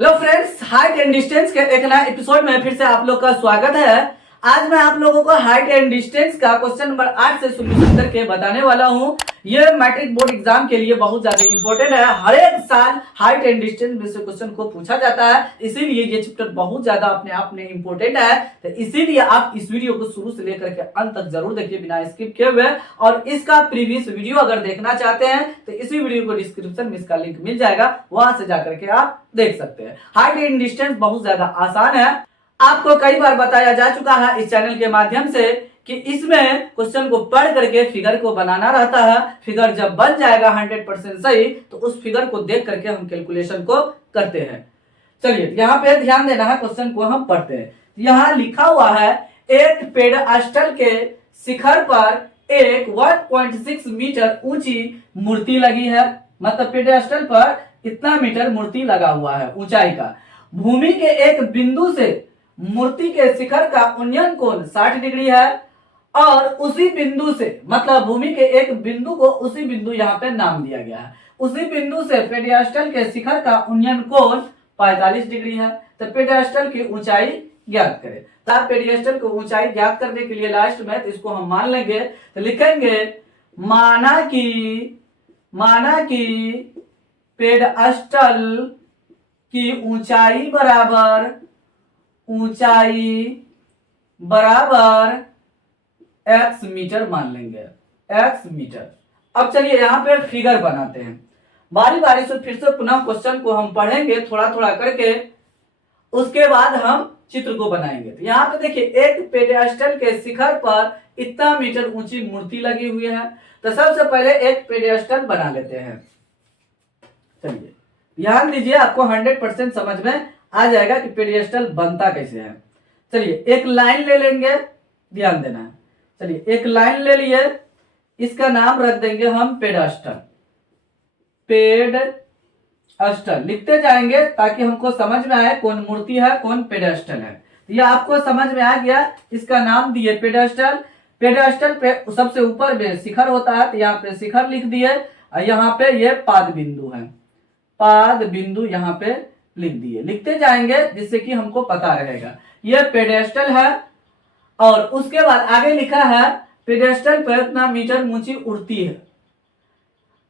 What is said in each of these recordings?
Hello friends, height and distance के एक नया एपिसोड में फिर से आप लोग का स्वागत है। आज मैं आप लोगों को हाइट एंड डिस्टेंस का क्वेश्चन नंबर 8 से सोल्यूशन करके बताने वाला हूं। ये मैट्रिक बोर्ड एग्जाम के लिए बहुत ज्यादा इंपॉर्टेंट है। हर एक साल हाइट एंड डिस्टेंस में से क्वेश्चन को पूछा जाता है, इसीलिए ये चैप्टर बहुत ज्यादा अपने आप में इंपॉर्टेंट है। तो इसीलिए आप इस वीडियो को शुरू से लेकर के अंत तक जरूर देखिए बिना स्किप किए हुए। और इसका प्रीवियस वीडियो अगर देखना चाहते हैं तो इसी वीडियो को डिस्क्रिप्शन में इसका लिंक मिल जाएगा, वहां से जाकर के आप देख सकते हैं। हाइट एंड डिस्टेंस बहुत ज्यादा आसान है। आपको कई बार बताया जा चुका है इस चैनल के माध्यम से कि इसमें क्वेश्चन को पढ़ करके फिगर को बनाना रहता है। फिगर जब बन जाएगा 100% सही तो उस फिगर को देख करके हम कैलकुलेशन को करते हैं। चलिए यहाँ पे ध्यान देना है, क्वेश्चन को हम पढ़ते हैं। यहाँ लिखा हुआ है एक पेडस्टल के शिखर पर एक 1.6 मीटर ऊंची मूर्ति लगी है। मतलब पेडस्टल पर इतना मीटर मूर्ति लगा हुआ है ऊंचाई का। भूमि के एक बिंदु से मूर्ति के शिखर का उन्नयन कोण 60 डिग्री है और उसी बिंदु से, मतलब भूमि के एक बिंदु को उसी बिंदु यहाँ पे नाम दिया गया है, उसी बिंदु से पेडस्टल के शिखर का उन्नयन कोण 45 डिग्री है। तो पेडस्टल की ऊंचाई ज्ञात करें। तो पेडस्टल की ऊंचाई ज्ञात करने के लिए लास्ट में तो इसको हम मान लेंगे, तो लिखेंगे माना कि पेडस्टल की ऊंचाई बराबर x मीटर मान लेंगे, x मीटर। अब चलिए यहाँ पे फिगर बनाते हैं। बारी बारी से फिर से पुनः क्वेश्चन को हम पढ़ेंगे थोड़ा थोड़ा करके, उसके बाद हम चित्र को बनाएंगे। तो यहाँ पे देखिए एक पेडस्टल के शिखर पर इतना मीटर ऊंची मूर्ति लगी हुई है। तो सबसे पहले एक पेडस्टल बना लेते हैं। चलिए ध्यान दीजिए, आपको 100% समझ में आ जाएगा कि पेडस्टल बनता कैसे है। चलिए एक लाइन ले लेंगे, ध्यान देना है। चलिए एक लाइन ले लिए, इसका नाम रख देंगे हम पेडस्टल। लिखते जाएंगे ताकि हमको समझ में आए कौन मूर्ति है कौन पेडस्टल है। ये आपको समझ में आ गया, इसका नाम दिए पेडस्टल। पेडस्टल पे सबसे ऊपर में शिखर होता है, तो यहाँ पे शिखर लिख दिए और यहाँ पे ये पाद बिंदु है, पाद बिंदु यहाँ पे लिख दिए। लिखते जाएंगे जिससे कि हमको पता रहेगा ये पेडस्टल है। और उसके बाद आगे लिखा है पेडस्टल पर इतना मीटर ऊंची उड़ती है।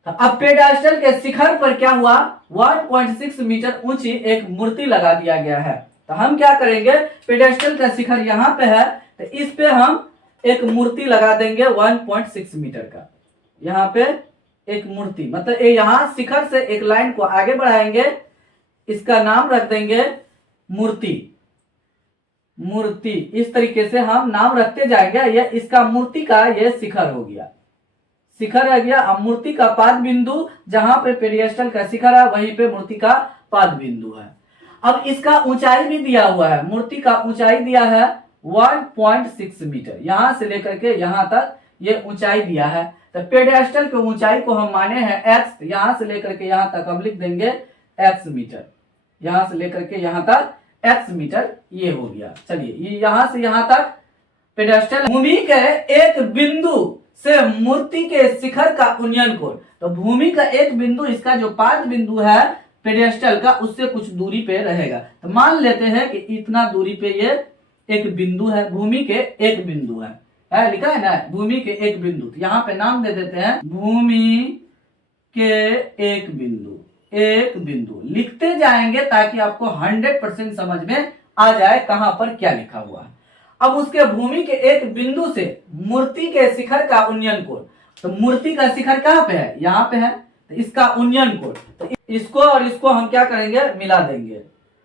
तो अब पेडस्टल के शिखर पर क्या हुआ, 1.6 मीटर ऊंची एक मूर्ति लगा दिया गया है। तो हम क्या करेंगे, पेडस्टल का शिखर यहाँ पे है तो इस पे हम एक मूर्ति लगा देंगे 1.6 मीटर का। यहाँ पे एक मूर्ति, मतलब यहाँ शिखर से एक लाइन को आगे बढ़ाएंगे, इसका नाम रख देंगे मूर्ति। इस तरीके से हम नाम रखते जाएंगे। ये इसका मूर्ति का ये शिखर हो गया, शिखर आ गया। अब मूर्ति का पाद बिंदु, जहां पे पेडस्टल का शिखर है वहीं पे मूर्ति का पाद बिंदु है। अब इसका ऊंचाई भी दिया हुआ है, मूर्ति का ऊंचाई दिया है 1.6 मीटर, यहां से लेकर के यहां तक ये ऊंचाई दिया है। तो पेडस्टल की ऊंचाई को हम माने हैं x, यहां से लेकर के यहां तक हम लिख देंगे x मीटर, यहां से लेकर के यहां तक x मीटर ये हो गया। चलिए ये यहां से यहां तक पेडस्टल। भूमि के एक बिंदु से मूर्ति के शिखर का उन्नयन कोण, तो भूमि का एक बिंदु, इसका जो पाद बिंदु है पेडस्टल का, उससे कुछ दूरी पे रहेगा। तो मान लेते हैं कि इतना दूरी पे ये एक बिंदु है, भूमि के एक बिंदु है लिखा है ना, भूमि के एक बिंदु। तो यहाँ पे नाम दे देते हैं भूमि के एक बिंदु लिखते जाएंगे ताकि आपको 100% समझ में आ जाए कहां पर क्या लिखा हुआ है। अब उसके भूमि के एक बिंदु से मूर्ति के शिखर का उन्नयन कोण, तो मूर्ति का शिखर कहां पे है, यहाँ पे है, तो इसका उन्नयन कोण, तो इसको और इसको हम क्या करेंगे, मिला देंगे।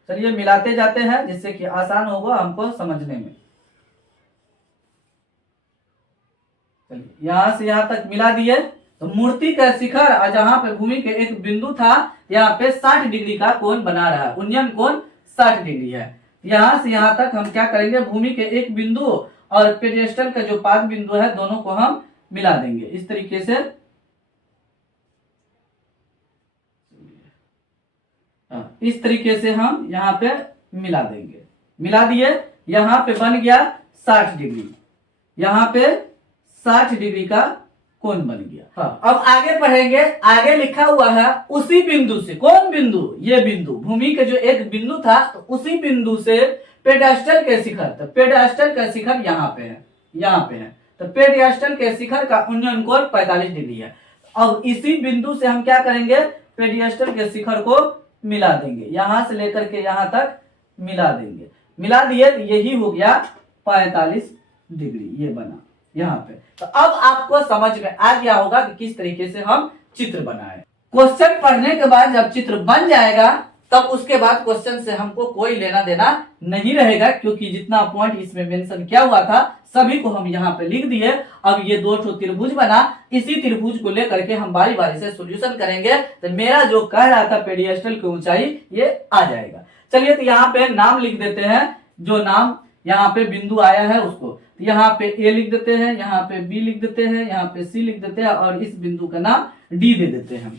चलिए मिलाते जाते हैं जिससे कि आसान होगा हमको समझने में। चलिए यहां से यहां तक मिला दिए। तो मूर्ति का शिखर और जहां पे भूमि के एक बिंदु था, यहाँ पे 60 डिग्री का कोण बना रहा है, उन्नयन कोण 60 डिग्री है। यहां से यहां तक हम क्या करेंगे, भूमि के एक बिंदु और पेडस्टल का जो पाद बिंदु है दोनों को हम मिला देंगे इस तरीके से। इस तरीके से हम यहाँ पे मिला देंगे, मिला दिए। यहाँ पे बन गया 60 डिग्री, यहाँ पे 60 डिग्री का कोण बन गया। हाँ, अब आगे पढ़ेंगे। आगे लिखा हुआ है उसी बिंदु से, कौन बिंदु, ये बिंदु भूमि के जो एक बिंदु था तो उसी बिंदु से पेडास्टल के शिखर, तो पेडास्टल का शिखर यहाँ पे है, यहाँ पे है, तो पेडास्टल के शिखर का उन्नयन कोण 45 डिग्री है। अब इसी बिंदु से हम क्या करेंगे, पेडियास्टल के शिखर को मिला देंगे, यहां से लेकर के यहां तक मिला देंगे। मिला दिए तो यही हो गया 45 डिग्री, ये बना यहाँ पे। तो अब आपको समझ में आ गया होगा कि किस तरीके से हम चित्र बनाए। क्वेश्चन पढ़ने के बाद जब चित्र बन जाएगा तब उसके बाद क्वेश्चन से हमको कोई लेना देना नहीं रहेगा, क्योंकि जितना पॉइंट इसमें मेंशन किया हुआ था सभी को हम यहाँ पे लिख दिए। अब ये दो त्रिभुज बना, इसी त्रिभुज को लेकर के हम बारी बारी से सॉल्यूशन करेंगे। तो मेरा जो कह रहा था पेडियास्टल की ऊंचाई ये आ जाएगा। चलिए तो यहाँ पे नाम लिख देते हैं, जो नाम यहाँ पे बिंदु आया है उसको। यहाँ पे ए लिख देते हैं, यहाँ पे बी लिख देते हैं, यहाँ पे सी लिख देते हैं और इस बिंदु का नाम डी दे देते हैं।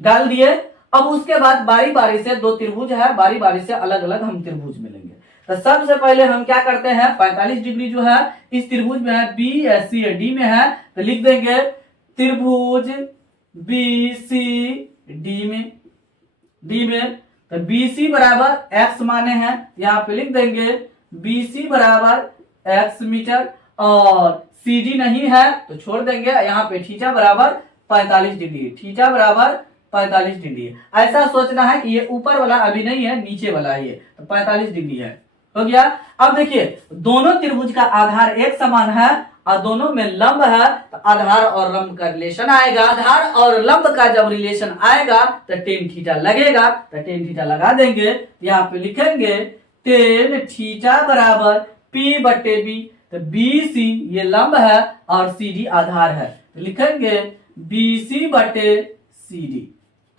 डाल दिए। अब उसके बाद बारी बारी से दो त्रिभुज है, बारी बारी से अलग अलग हम त्रिभुज मिलेंगे। तो सबसे पहले हम क्या करते हैं, 45 डिग्री जो है इस त्रिभुज में है, बी या सी या डी में है, तो लिख देंगे त्रिभुज बी सी डी में तो BC बराबर x माने हैं, यहाँ पे लिख देंगे BC बराबर x मीटर, और CD नहीं है तो छोड़ देंगे। यहाँ पे थीटा बराबर 45 डिग्री, थीटा बराबर 45 डिग्री है। ऐसा सोचना है कि ये ऊपर वाला अभी नहीं है, नीचे वाला ही है, तो 45 डिग्री है, हो गया। अब देखिए दोनों त्रिभुज का आधार एक समान है और दोनों में लंब है, तो आधार और लंब का रिलेशन आएगा। आधार और लंब का जब रिलेशन आएगा तो टेन थीटा लगेगा, तो टेन थीटा लगा देंगे। यहाँ पे लिखेंगे टेन थीटा बराबर P बटे B, तो BC ये लंब है और CD आधार है, तो लिखेंगे BC बटे CD।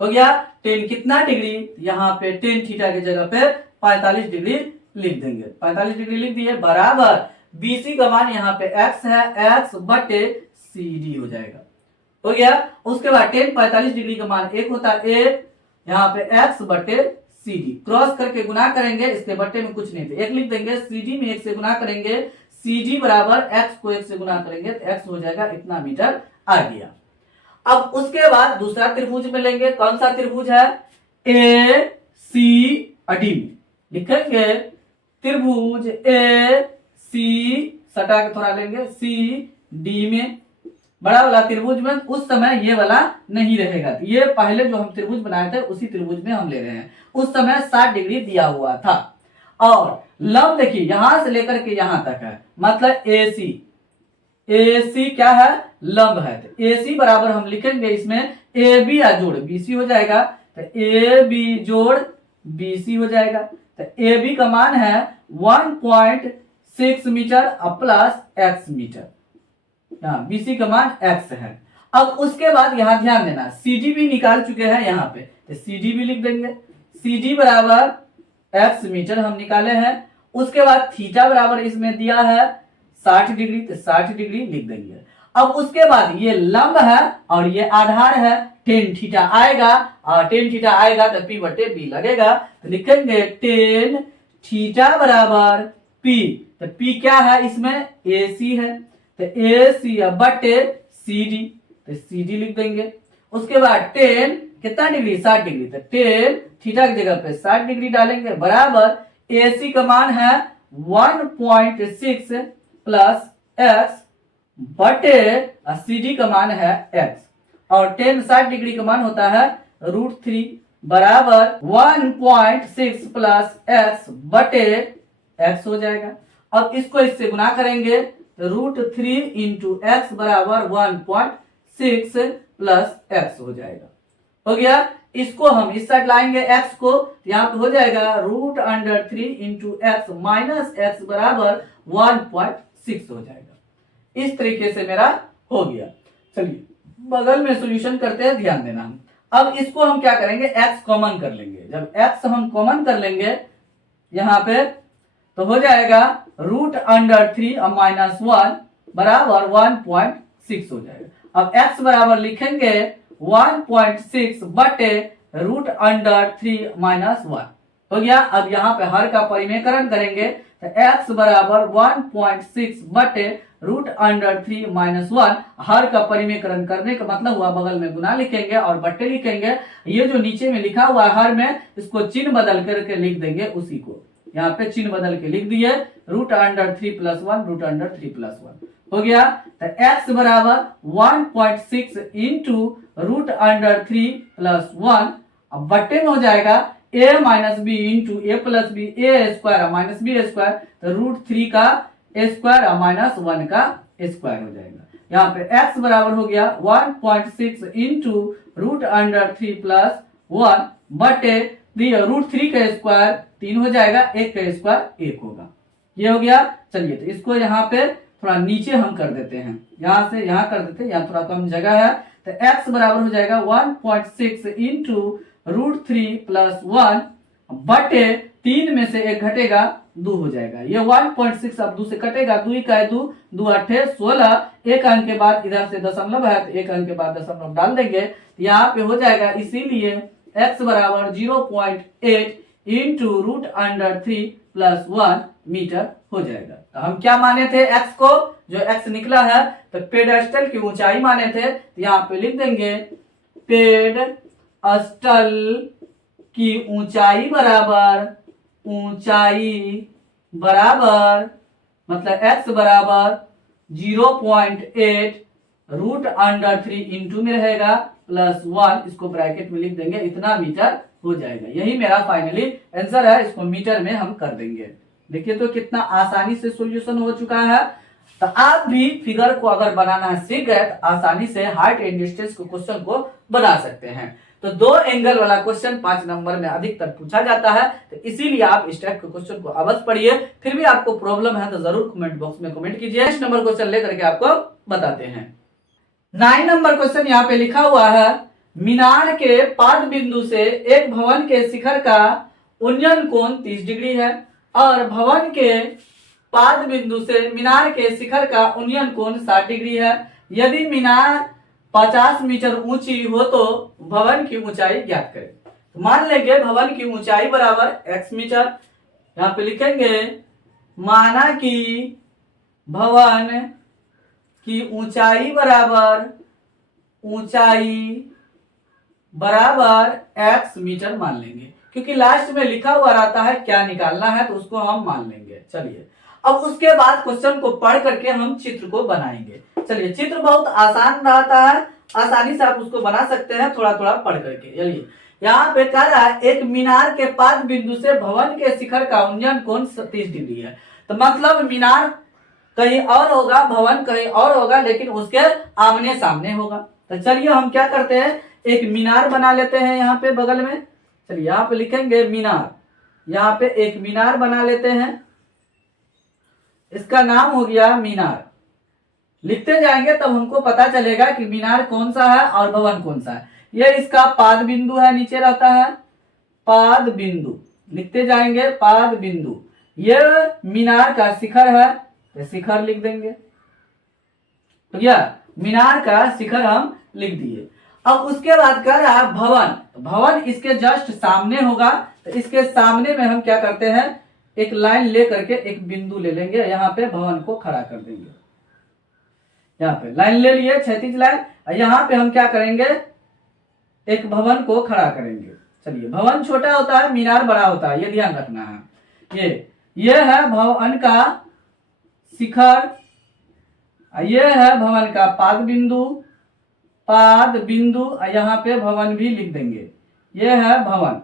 हो गया। टेन कितना डिग्री, यहाँ पे टेन थीटा की जगह पे 45 डिग्री लिख देंगे, 45 डिग्री लिख दिए, बराबर BC का मान यहाँ पे x है, x बटे CD हो जाएगा। हो गया। उसके बाद टेन 45 डिग्री का मान एक होता है, एक यहाँ पे x बटे CD, क्रॉस करके गुना करेंगे, इसके बटे में कुछ नहीं थे, एक लिख देंगे। CD में एक से गुना करेंगे, CD बराबर x को एक से गुना करेंगे तो x हो जाएगा इतना मीटर आ गया। अब उसके बाद दूसरा त्रिभुज में लेंगे, कौन सा त्रिभुज है, ACD में लिखेंगे त्रिभुज AC, सटा के थोड़ा लेंगे, CD में, बड़ा वाला त्रिभुज में उस समय ये वाला नहीं रहेगा, ये पहले जो हम त्रिभुज बनाए थे उसी त्रिभुज में हम ले रहे हैं। उस समय 60 डिग्री दिया हुआ था और लंब देखिए यहां से लेकर के यहां तक है, मतलब AC क्या है, लंब है, तो AC बराबर हम लिखेंगे इसमें AB जोड़ BC हो जाएगा, तो AB जोड़ BC हो जाएगा। तो AB का मान है 1.6 मीटर प्लस x मीटर, यहाँ BC का मान x है। अब उसके बाद यहाँ ध्यान देना, CD भी निकाल चुके हैं यहाँ पे, तो CD भी लिख देंगे, CD बराबर x मीटर हम निकाले हैं। उसके बाद थीटा बराबर इसमें दिया है 60 डिग्री, तो 60 डिग्री लिख देंगे। अब उसके बाद ये लंब है और ये आधार है, टेन थीटा आएगा, और टेन थीटा आएगा तो P बटे B लगेगा, तो लिखेंगे टेन थीटा बराबर P, तो P क्या है इसमें, AC है, तो AC बटे CD, तो CD लिख देंगे। उसके बाद टेन कितना डिग्री, 60 डिग्री, तो टेन थीटा की जगह पे 60 डिग्री डालेंगे, बराबर AC का मान है 1.6 प्लस x बटे CD का मान है x, और टेन 60 डिग्री का मान होता है √3 बराबर 1.6 प्लस x बटे x हो जाएगा। अब इसको इससे गुना करेंगे तो √3 इंटू x बराबर 1.6 प्लस x हो जाएगा। हो गया। इसको हम इस साइड लाएंगे x को, यहाँ पे हो जाएगा √3 इंटू x माइनस x बराबर 1.6 हो जाएगा। इस तरीके से मेरा हो गया। चलिए बगल में सॉल्यूशन करते हैं, ध्यान देना। अब इसको हम क्या करेंगे, x कॉमन कर लेंगे। जब x हम कॉमन कर लेंगे यहाँ पे तो हो जाएगा √3 माइनस 1 बराबर 1.6 हो जाएगा। अब x बराबर लिखेंगे 1.6 बटे √3 माइनस 1, हो गया। अब यहाँ पे हर का परिमेयकरण करेंगे तो x बराबर 1.6 बटे रूट अंडर 3 माइनस 1। हर का परिमेयकरण करने का मतलब हुआ बगल में गुना लिखेंगे और बट्टे लिखेंगे। ये जो नीचे में लिखा हुआ है हर में, इसको चिन्ह बदल करके लिख देंगे, उसी को यहाँ पे चिन्ह बदल के लिख दिए, root under 3 plus 1 root under 3 plus 1 हो गया। तो x बराबर 1.6 इंटू रूट अंडर 3 प्लस 1, अब बट्टे में हो जाएगा a minus B into A plus B, A square minus B square, तो रूट 3 का ए स्क्वायर माइनस 1 का स्क्वायर हो जाएगा। यहाँ पे x बराबर हो गया 1.6 इंटू रूट अंडर 3 प्लस 1 बटे रूट 3 का स्क्वायर 3 हो जाएगा, 1 का स्क्वायर 1 होगा। ये हो गया। चलिए तो इसको यहाँ पे थोड़ा नीचे हम कर देते हैं, यहाँ से यहाँ कर देते हैं, यहाँ थोड़ा कम जगह है। तो x बराबर हो जाएगा 1.6 इंटू रूट 3 प्लस 1 बटे 3 में से 1 घटेगा 2 हो जाएगा। ये 1.6 अब 2 से कटेगा, 2 का 2, 2 अट्ठे 16, एक अंक के बाद इधर से दशमलव है तो एक अंक के बाद दशमलव डाल देंगे, यहाँ पे हो जाएगा। इसीलिए x बराबर 0.8 into root under 3 plus 1 metre हो जाएगा। तो हम क्या माने थे x को, जो x निकला है तो पेडस्टल की ऊंचाई माने थे, तो यहाँ पे लिख देंगे पेडस्टल की ऊंचाई बराबर मतलब x बराबर 0.8 रूट अंडर 3 इंटू में रहेगा प्लस 1, इसको ब्रैकेट में लिख देंगे, इतना मीटर हो जाएगा। यही मेरा फाइनली आंसर है, इसको मीटर में हम कर देंगे। देखिए तो कितना आसानी से सॉल्यूशन हो चुका है। तो आप भी फिगर को अगर बनाना सीख गए तो आसानी से हाइट एंड डिस्टेंस के क्वेश्चन को बना सकते हैं। तो 2 एंगल वाला क्वेश्चन 5 नंबर में अधिकतर पूछा जाता है, तो इसीलिए आप इस टाइप के क्वेश्चन को अवश्य पढ़िए। फिर भी आपको प्रॉब्लम है तो जरूर कमेंट बॉक्स में कमेंट कीजिए। इस नंबर क्वेश्चन लेकर के आपको बताते हैं। 9 नंबर क्वेश्चन यहाँ पे लिखा हुआ है, मीनार के पाद बिंदु से एक भवन के शिखर का उन्नयन कोण 30 डिग्री है और भवन के पाद बिंदु से मीनार के शिखर का उन्नयन कोण 60 डिग्री है। यदि मीनार 50 मीटर ऊंची हो तो भवन की ऊंचाई ज्ञात करें। तो मान लेंगे भवन की ऊंचाई बराबर x मीटर, यहाँ पे लिखेंगे माना कि भवन की ऊंचाई बराबर x मीटर मान लेंगे, क्योंकि लास्ट में लिखा हुआ रहता है क्या निकालना है तो उसको हम मान लेंगे। चलिए अब उसके बाद क्वेश्चन को पढ़ करके हम चित्र को बनाएंगे। चलिए चित्र बहुत आसान रहता है, आसानी से आप उसको बना सकते हैं थोड़ा थोड़ा पढ़ करके। चलिए यहाँ पे कह रहा है एक मीनार के पाद बिंदु से भवन के शिखर का उन्नयन कोण 30 डिग्री है। तो मतलब मीनार कहीं और होगा, भवन कहीं और होगा, लेकिन उसके आमने सामने होगा। तो चलिए हम क्या करते हैं, एक मीनार बना लेते हैं यहाँ पे बगल में। चलिए यहाँ पे लिखेंगे मीनार, यहाँ पे एक मीनार बना लेते हैं, इसका नाम हो गया मीनार। लिखते जाएंगे तब हमको पता चलेगा कि मीनार कौन सा है और भवन कौन सा है। ये इसका पाद बिंदु है, नीचे रहता है पाद बिंदु, लिखते जाएंगे पाद बिंदु। ये मीनार का शिखर है तो शिखर लिख देंगे। तो यह मीनार का शिखर हम लिख दिए। अब उसके बाद कह रहा है भवन, भवन इसके जस्ट सामने होगा, तो इसके सामने में हम क्या करते हैं, एक लाइन ले करके एक बिंदु ले लेंगे, यहाँ पे भवन को खड़ा कर देंगे। यहाँ पे लाइन ले लिए, क्षैतिज लाइन, और यहाँ पे हम क्या करेंगे, एक भवन को खड़ा करेंगे। चलिए भवन छोटा होता है, मीनार बड़ा होता है, ये ध्यान रखना है। ये है भवन का शिखर, ये है भवन का पाद बिंदु, यहाँ पे भवन भी लिख देंगे। ये है भवन।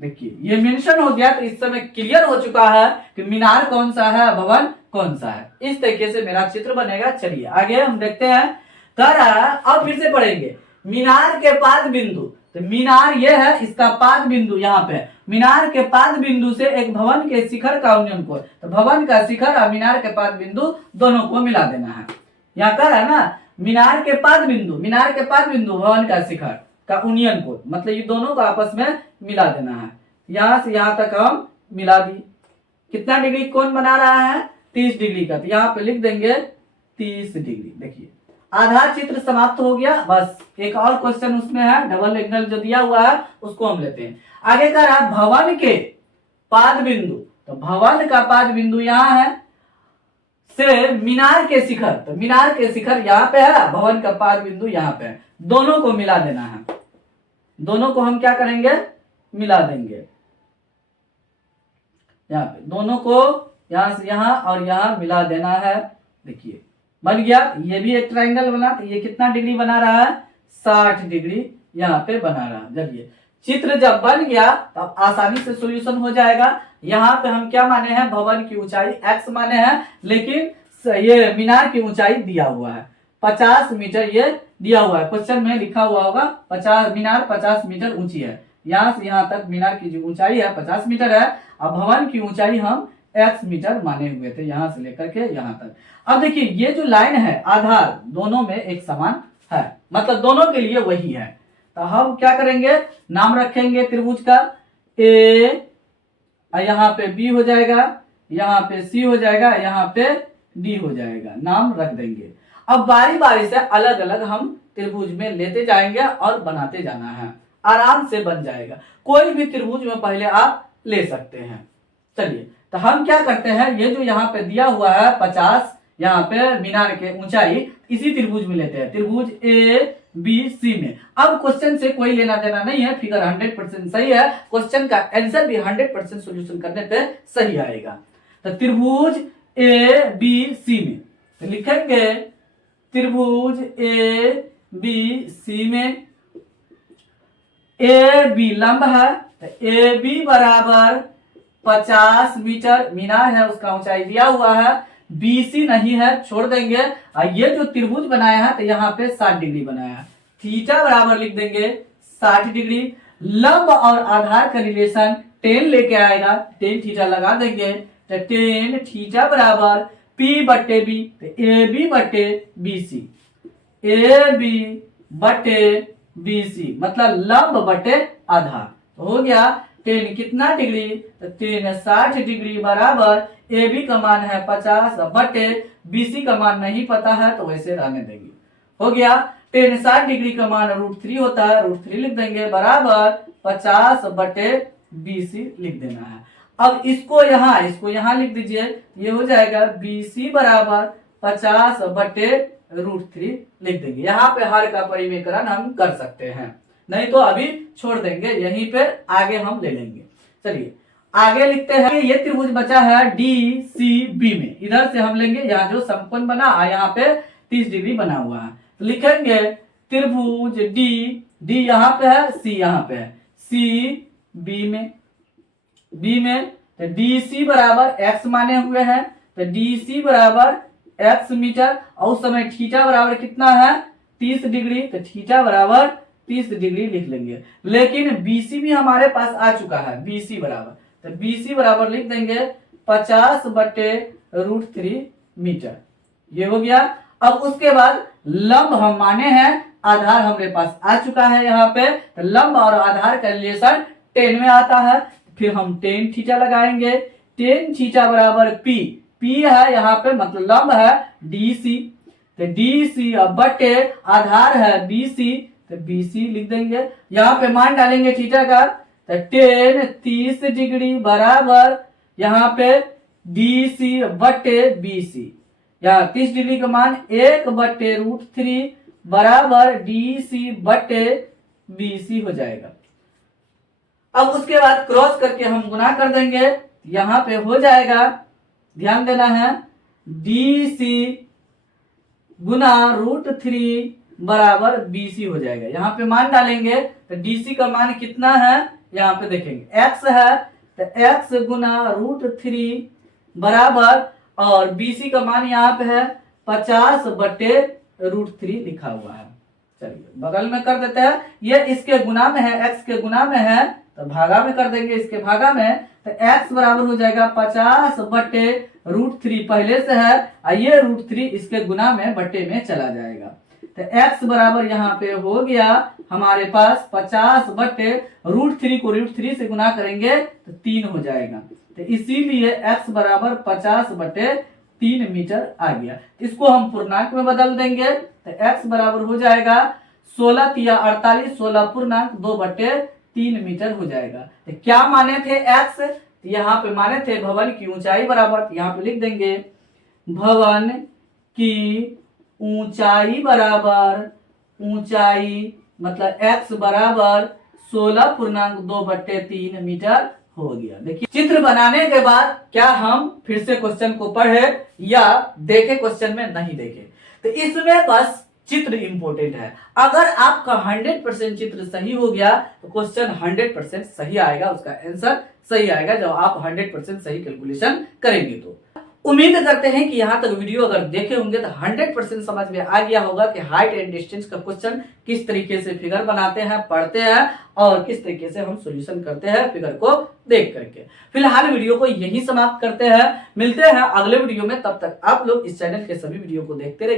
देखिए ये मेंशन हो गया, तो इस समय क्लियर हो चुका है कि मीनार कौन सा है, भवन कौन सा है। इस तरीके से मेरा चित्र बनेगा। चलिए आगे हम देखते हैं। कह रहा है अब फिर से पढ़ेंगे मीनार के पाद बिंदु, तो मीनार ये है, इसका पाद बिंदु यहाँ पे, मीनार के पाद बिंदु से एक भवन के शिखर का उन्नयन कोण, तो भवन का शिखर और मीनार के पाद बिंदु दोनों को मिला देना है। यहाँ कह रहा है ना मीनार के पाद बिंदु भवन का शिखर का उन्नयन कोण, मतलब ये दोनों को आपस में मिला देना है। यहाँ से यहाँ तक हम मिला दी। कितना डिग्री कोण बना रहा है, 30 डिग्री का, तो यहाँ पे लिख देंगे 30 डिग्री। देखिए आधार चित्र समाप्त हो गया। बस एक और क्वेश्चन उसमें है, डबल एंगल जो दिया हुआ है उसको हम लेते हैं। आगे कह रहा भवन के पाद बिंदु, तो भवन का पाद बिंदु यहाँ है से मीनार के शिखर, तो मीनार के शिखर यहाँ पे है, भवन का पाद बिंदु यहाँ पे है, दोनों को मिला देना है। दोनों को हम क्या करेंगे, मिला देंगे। यहाँ पे दोनों को यहां से यहां और यहां मिला देना है। देखिए बन गया, ये भी एक ट्रायंगल बना, तो ये कितना डिग्री बना रहा है, 60 डिग्री यहाँ पे बना रहा है। जब ये चित्र जब बन गया तब आसानी से सॉल्यूशन हो जाएगा। यहाँ पे हम क्या माने हैं, भवन की ऊंचाई x माने हैं, लेकिन ये मीनार की ऊंचाई दिया हुआ है 50 मीटर, ये दिया हुआ है क्वेश्चन में लिखा हुआ होगा 50, मीनार 50 मीटर ऊंची है। यहाँ से यहाँ तक मीनार की जो ऊंचाई है 50 मीटर है, अब भवन की ऊंचाई हम x मीटर माने हुए थे यहाँ से लेकर के यहाँ तक। अब देखिए ये जो लाइन है आधार दोनों में एक समान है, मतलब दोनों के लिए वही है। तो हम क्या करेंगे, नाम रखेंगे त्रिभुज का ए, यहाँ पे बी हो जाएगा, यहाँ पे सी हो जाएगा, यहाँ पे डी हो जाएगा, नाम रख देंगे। अब बारी बारी से अलग अलग हम त्रिभुज में लेते जाएंगे और बनाते जाना है, आराम से बन जाएगा। कोई भी त्रिभुज में पहले आप ले सकते हैं। चलिए तो हम क्या करते हैं, ये जो यहाँ पे दिया हुआ है 50 यहाँ पे मीनार के ऊंचाई, इसी त्रिभुज में लेते हैं, त्रिभुज ए बी सी में। अब क्वेश्चन से कोई लेना देना नहीं है, फिगर 100% सही है, क्वेश्चन का आंसर भी 100% सॉल्यूशन करने पे सही आएगा। तो त्रिभुज ए बी सी में तो लिखेंगे त्रिभुज ए बी सी में ए बी लंब है, तो ए बी बराबर 50 मीटर मीनार है, उसका ऊंचाई दिया हुआ है, बीसी नहीं है छोड़ देंगे। और ये जो त्रिभुज बनाया है तो यहाँ पे 60 डिग्री बनाया है, थीटा बराबर लिख देंगे 60 डिग्री। लंब और आधार का रिलेशन 10 लेके आएगा, 10 थीटा लगा देंगे, तो 10 थीटा बराबर P बटे बी, तो ए बी बटे बी सी, ए बी बटे बी सी मतलब लंब बटे आधार। तो हो गया 10 कितना डिग्री, तो 10 60 डिग्री बराबर ए बी का मान है 50 बटे बी सी का मान नहीं पता है तो वैसे रहने देंगे। हो गया 10 60 डिग्री का मान √3 होता है, √3 लिख देंगे बराबर 50 बटे बी सी लिख देना है। अब इसको यहाँ लिख दीजिए, ये हो जाएगा बी सी बराबर 50 बटे √3 लिख देंगे। यहाँ पे हर का परिमेकरण हम कर सकते हैं, नहीं तो अभी छोड़ देंगे, यहीं पे आगे हम ले लेंगे। चलिए आगे लिखते हैं, ये त्रिभुज बचा है डी सी बी में, इधर से हम लेंगे, यहाँ जो समकोण बना यहाँ पे 30 डिग्री बना हुआ है, तो लिखेंगे त्रिभुज डी यहाँ पे है, सी यहाँ पे है, सी बी में तो डी सी बराबर x माने हुए हैं, तो डी सी बराबर x मीटर, और उस समय थीटा बराबर कितना है 30 डिग्री, तो थीटा बराबर 30 डिग्री लिख लेंगे। लेकिन BC भी हमारे पास आ चुका है, BC बराबर, तो BC बराबर लिख देंगे 50 बटे √3 मीटर, ये हो गया। अब उसके बाद लंब हम माने हैं, आधार हमारे पास आ चुका है यहाँ पे, तो लंब और आधार का रिलेशन 10 में आता है, फिर हम 10 थीटा लगाएंगे, 10 थीटा बराबर P है यहाँ पे मतलब लंब है DC, तो DC बटे आधार है BC, तो BC लिख देंगे, यहाँ पे मान डालेंगे थीटा का, तो 10 30 डिग्री बराबर यहाँ पे DC बटे BC, यहाँ 30 डिग्री का मान 1 बटे √3 बराबर DC बटे BC हो जाएगा। अब उसके बाद क्रॉस करके हम गुना कर देंगे, यहाँ पे हो जाएगा, ध्यान देना है, DC गुना √3 बराबर BC हो जाएगा। यहाँ पे मान डालेंगे तो DC का मान कितना है, यहाँ पे देखेंगे x है, तो x गुना √3 बराबर, और BC का मान यहाँ पे है 50 बटे √3 लिखा हुआ है। चलिए बगल में कर देते हैं, ये इसके गुना में है, x के गुना में है तो भागा में कर देंगे, इसके भागा में, तो x बराबर हो जाएगा 50 बटे √3 पहले से है, और ये √3 इसके गुना में बटे में चला जाएगा, तो x बराबर यहाँ पे हो गया हमारे पास 50 बटे √3 को √3 से गुना करेंगे तो 3 हो जाएगा, तो इसीलिए x बराबर 50 बटे 3 मीटर आ गया। इसको हम पूर्णांक में बदल देंगे, तो x बराबर हो जाएगा 16 तिया 48, 16.2/3 मीटर हो जाएगा। तो क्या माने थे x, यहाँ पे माने थे भवन की ऊंचाई बराबर, यहाँ पे लिख देंगे भवन की ऊंचाई बराबर, ऊंचाई मतलब x बराबर 16.2/3 मीटर हो गया। देखिए चित्र बनाने के बाद क्या हम फिर से क्वेश्चन को पढ़े या देखे, क्वेश्चन में नहीं देखे, तो इसमें बस चित्र इंपॉर्टेंट है। अगर आपका 100% चित्र सही हो गया तो क्वेश्चन 100% सही आएगा, उसका आंसर सही आएगा जब आप 100% सही कैलकुलेशन करेंगे। तो उम्मीद करते हैं कि यहाँ तक वीडियो अगर देखे होंगे तो 100% समझ में आ गया होगा कि हाइट एंड डिस्टेंस का क्वेश्चन किस तरीके से फिगर बनाते हैं, पढ़ते हैं और किस तरीके से हम सॉल्यूशन करते हैं फिगर को देख करके। फिलहाल वीडियो को यही समाप्त करते हैं, मिलते हैं अगले वीडियो में। तब तक आप लोग इस चैनल के सभी वीडियो को देखते रहिए।